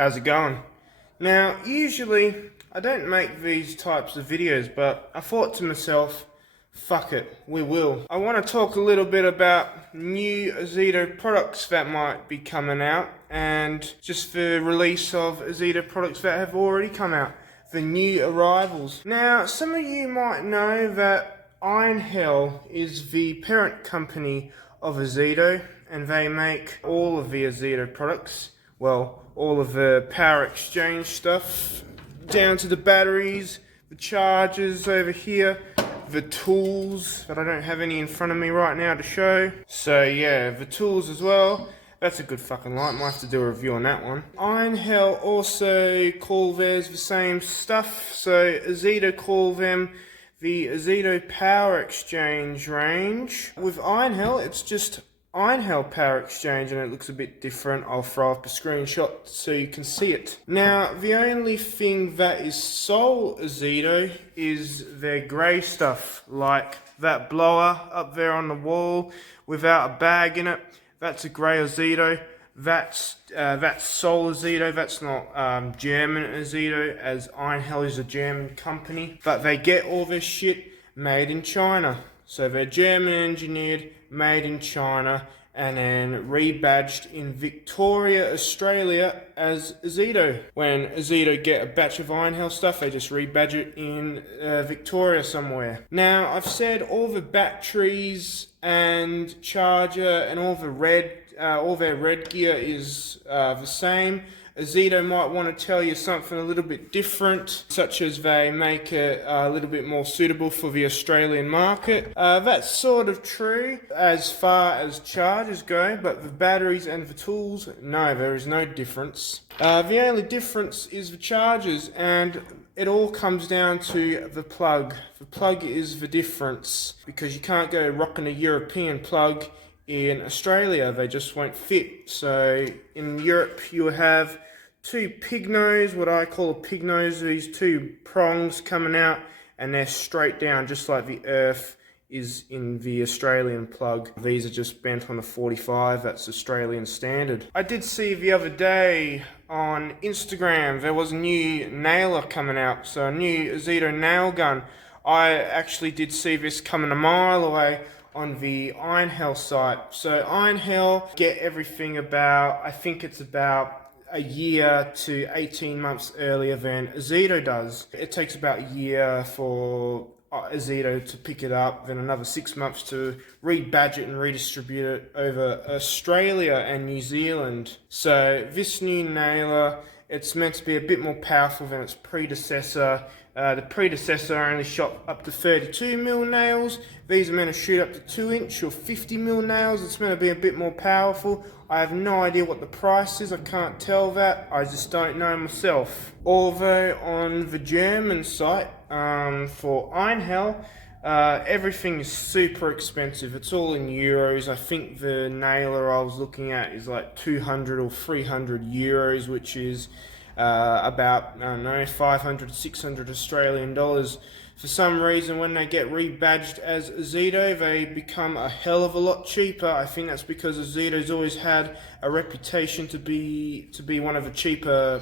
How's it going? Now, usually I don't make these types of videos, but I thought to myself, fuck it, we will. I want to talk a little bit about new Ozito products that might be coming out, and just the release of Ozito products that have already come out, the new arrivals. Now, some of you might know that Einhell is the parent company of Ozito, and they make all of the Ozito products. Well, all of the power exchange stuff, down to the batteries, the chargers over here, the tools, that I don't have any in front of me right now to show. So yeah, the tools as well. That's a good fucking light, might have to do a review on that one. Einhell also call theirs the same stuff, so Ozito call them the Ozito Power Exchange range. With Einhell, it's just Einhell Power Exchange, and it looks a bit different. I'll throw up a screenshot so you can see it. Now, the only thing that is sole Ozito is their grey stuff, like that blower up there on the wall without a bag in it. That's a grey Ozito. That's sole Ozito. That's not German Ozito, as Einhell is a German company. But they get all this shit made in China. So they're German engineered, made in China, and then rebadged in Victoria, Australia as Ozito. When Ozito get a batch of Einhell stuff, they just rebadge it in Victoria somewhere. Now, I've said all the batteries and charger and all their red gear is the same. Ozito might want to tell you something a little bit different, such as they make it a little bit more suitable for the Australian market. That's sort of true as far as chargers go, but the batteries and the tools, no, there is no difference. The only difference is the chargers, and it all comes down to the plug. The plug is the difference, because you can't go rocking a European plug in Australia. They just won't fit. So in Europe you have two pig nose, what I call a pig nose, these two prongs coming out, and they're straight down just like the earth is in the Australian plug. These are just bent on a 45, that's Australian standard. I did see the other day on Instagram there was a new nailer coming out, so a new Ozito nail gun. I actually did see this coming a mile away on the Einhell site. So Einhell get everything about, I think it's about a year to 18 months earlier than Ozito does. It takes about a year for Ozito to pick it up, then another 6 months to rebadge it and redistribute it over Australia and New Zealand. So this new nailer, it's meant to be a bit more powerful than its predecessor. The predecessor only shot up to 32mm nails. These are meant to shoot up to 2-inch or 50mm nails. It's meant to be a bit more powerful. I have no idea what the price is. I can't tell that. I just don't know myself. Although on the German site for Einhell, everything is super expensive. It's all in euros. I think the nailer I was looking at is like 200 or 300 euros, which is about, I don't know, 500, 600 Australian dollars. For some reason, when they get rebadged as Ozito, they become a hell of a lot cheaper. I think that's because Ozito's always had a reputation to be one of the cheaper,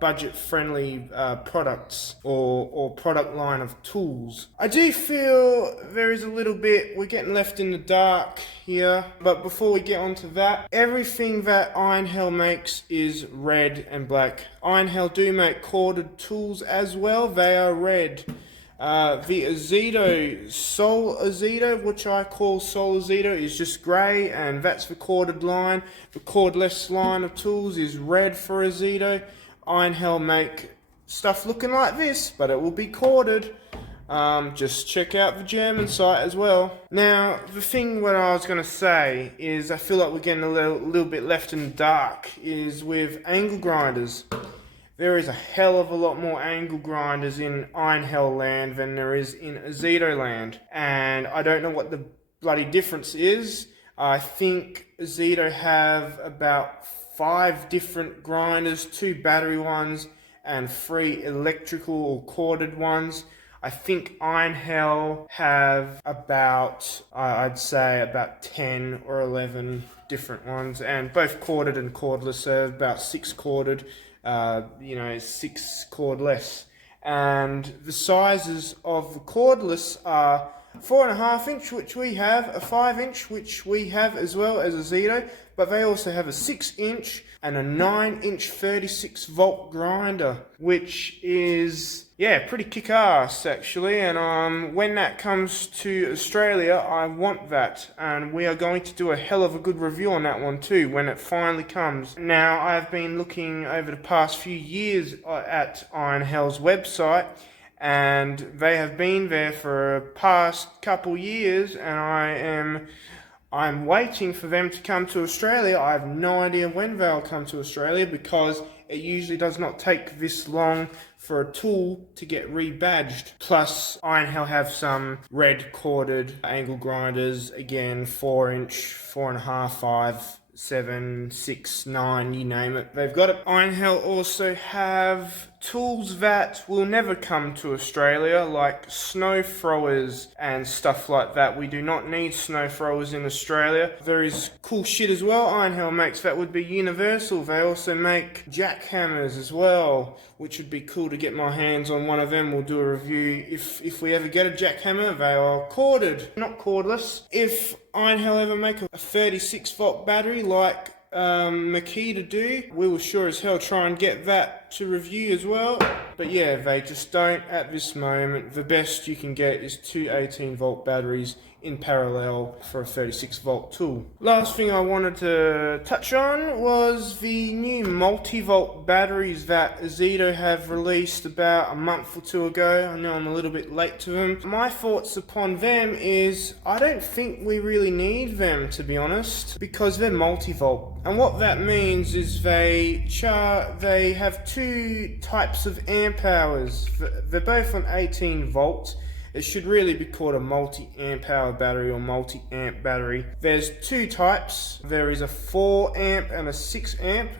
budget-friendly products or product line of tools. I do feel there is a little bit, we're getting left in the dark here, but before we get onto that, everything that Einhell makes is red and black. Einhell do make corded tools as well, they are red. The Ozito, Sole Ozito, which I call Sole Ozito, is just grey, and that's the corded line. The cordless line of tools is red for Ozito. Einhell make stuff looking like this, but it will be corded. Just check out the German site as well. Now, the thing what I was going to say is I feel like we're getting a little bit left in the dark, is with angle grinders. There is a hell of a lot more angle grinders in Einhell land than there is in Ozito land. And I don't know what the bloody difference is. I think Ozito have about 5 different grinders, 2 battery ones and 3 electrical or corded ones. I think Einhell have about, I'd say about 10 or 11 different ones, and both corded and cordless, so about 6 corded 6 cordless. And the sizes of the cordless are 4.5 inch, which we have, a 5 inch, which we have as well as Ozito, but they also have a 6 inch and a 9 inch 36 volt grinder, which is, yeah, pretty kick-ass actually. And when that comes to Australia, I want that, and we are going to do a hell of a good review on that one too when it finally comes. Now, I've been looking over the past few years at Einhell's website, and they have been there for the past couple years, and I'm waiting for them to come to Australia. I have no idea when they'll come to Australia, because it usually does not take this long for a tool to get rebadged. Plus, Einhell have some red corded angle grinders, again 4 inch, 4.5, 5, 7, 6, 9, you name it, they've got it. Einhell also have tools that will never come to Australia, like snow throwers and stuff like that. We do not need snow throwers in Australia. There is cool shit as well Einhell makes that would be universal. They also make jackhammers as well, which would be cool to get my hands on one of them. We'll do a review if we ever get a jackhammer. They are corded, not cordless. If Einhell ever make a 36 volt battery like Makita do, we will sure as hell try and get that to review as well. But yeah, they just don't at this moment. The best you can get is two 18 volt batteries in parallel for a 36 volt tool. Last thing I wanted to touch on was the new multi-volt batteries that Ozito have released about a month or two ago. I know I'm a little bit late to them. My thoughts upon them is I don't think we really need them, to be honest, because they're multi-volt. And what that means is they have two types of amp hours. They're both on 18 volts. It should really be called a multi-amp hour battery or multi-amp battery. There's two types. There is a 4 amp and a 6 amp,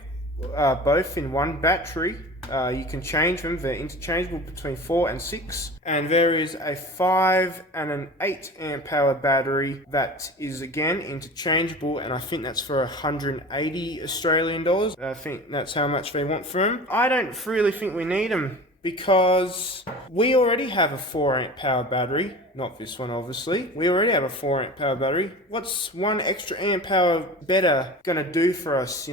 both in one battery. You can change them. They're interchangeable between 4 and 6. And there is a 5 and an 8 amp hour battery that is again interchangeable, and I think that's for 180 Australian dollars. I think that's how much they want for them. I don't really think we need them, because we already have a 4 amp power battery. Not this one, obviously. We already have a 4 amp power battery. What's one extra amp hour better gonna do for us,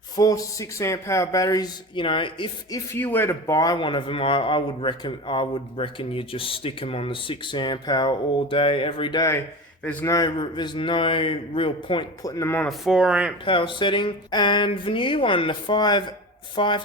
4 to 6 amp hour batteries, if you were to buy one of them, I would reckon you just stick them on the 6 amp hour all day, every day. There's no real point putting them on a 4 amp power setting. And the new one, the 5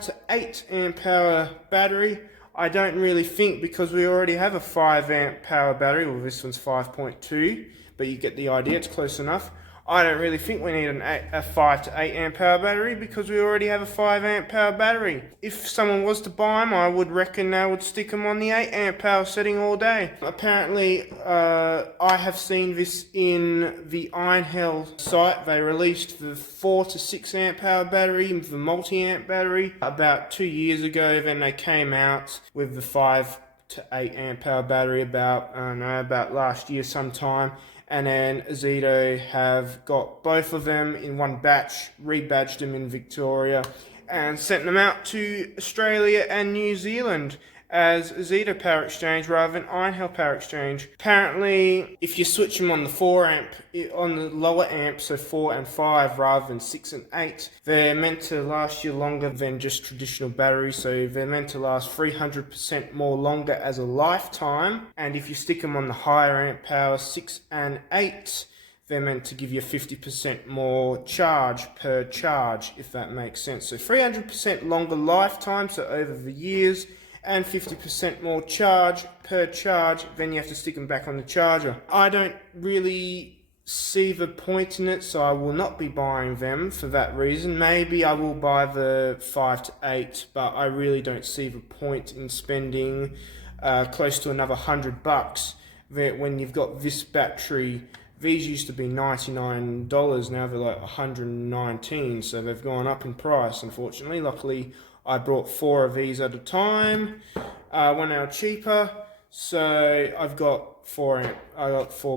to 8 amp hour battery, I don't really think, because we already have a 5 amp power battery. Well, this one's 5.2, but you get the idea, it's close enough. I don't really think we need a 5 to 8 amp hour battery, because we already have a 5 amp power battery. If someone was to buy them, I would reckon they would stick them on the 8 amp power setting all day. Apparently, I have seen this in the Einhell site. They released the 4 to 6 amp hour battery, the multi-amp battery, about 2 years ago. Then they came out with the 5 to 8 amp hour battery about last year sometime. And then Ozito have got both of them in one batch, rebadged them in Victoria, and sent them out to Australia and New Zealand as Ozito Power Exchange rather than Einhell Power Exchange. Apparently, if you switch them on the 4 amp, on the lower amp, so 4 and 5 rather than 6 and 8, they're meant to last you longer than just traditional batteries, so they're meant to last 300% more longer as a lifetime. And if you stick them on the higher amp power, 6 and 8, they're meant to give you 50% more charge per charge, if that makes sense. So 300% longer lifetime, so over the years, and 50% more charge per charge, then you have to stick them back on the charger. I don't really see the point in it, so I will not be buying them for that reason. Maybe I will buy the 5 to 8, but I really don't see the point in spending close to another $100 when you've got this battery. These used to be $99, now they're like $119, so they've gone up in price, unfortunately. Luckily, I brought 4 of these at a time, 1 hour cheaper, so I've got 4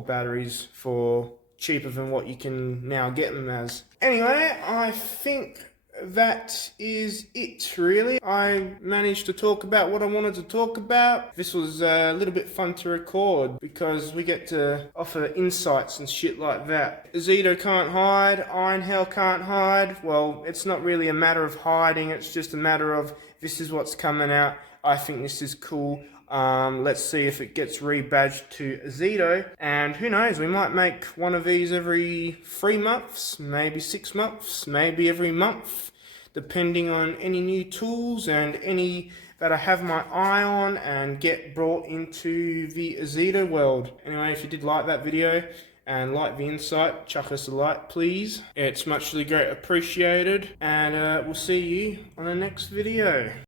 batteries for cheaper than what you can now get them as. Anyway, I think that is it, really. I managed to talk about what I wanted to talk about. This was a little bit fun to record because we get to offer insights and shit like that. Ozito can't hide, Einhell can't hide. Well, it's not really a matter of hiding, it's just a matter of this is what's coming out. I think this is cool. Let's see if it gets rebadged to Ozito, and who knows, we might make one of these every 3 months, maybe 6 months, maybe every month, depending on any new tools and any that I have my eye on and get brought into the Ozito world. Anyway, if you did like that video and like the insight, chuck us a like, please. It's muchly great appreciated, and we'll see you on the next video.